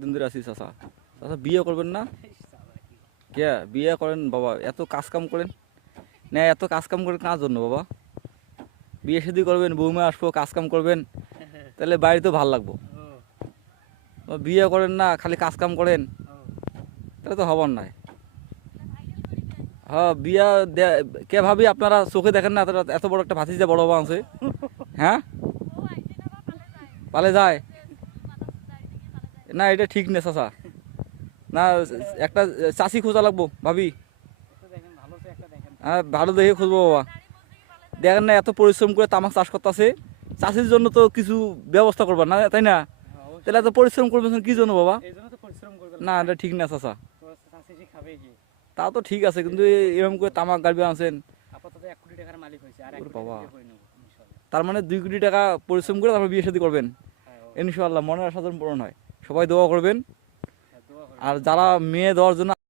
দিন ধরে আছি চাচা। চাচা বিয়ে করবেন না? কে বিয়ে করেন বাবা, এত কাজ কাম করেন না, এত কাজ কাম করেন কার জন্য বাবা? বিয়ে শাদী করবেন, বৌমা আসবো, কাজ কাম করবেন, তাহলে বাড়িতেও ভাল লাগবো। বিয়ে করেন না, খালি কাজ কাম করেন, তাহলে তো হবার নাই। হ্যাঁ বিয়া কে ভাবি আপনারা চোখে দেখেন না? এত বড় একটা ভাতিজা বড় বাবা আছে। হ্যাঁ পালে যায় না, এটা ঠিক না চাচা। না একটা চাষি খোঁজা লাগবো ভাবি। হ্যাঁ ভালো দেখে খুঁজবো বাবা। দেখেন না এত পরিশ্রম করে তামাক চাষ করতেছে, চাষির জন্য তো কিছু ব্যবস্থা করবার না, তাই না? তাহলে এত পরিশ্রম করবেন কি জন্য বাবা? না এটা ঠিক না চাচা। তা তো ঠিক আছে, কিন্তু এরকম করে তামাক গাড়ি আনছেন বাবা, তার মানে 2 কোটি টাকা পরিশ্রম করে তারপর বিয়ে শাদী করবেন ইনশাআল্লাহ। মনের আশা যেন পূরণ হয়, সবাই দোয়া করবেন। আর যারা মেয়ে দেওয়ার জন্য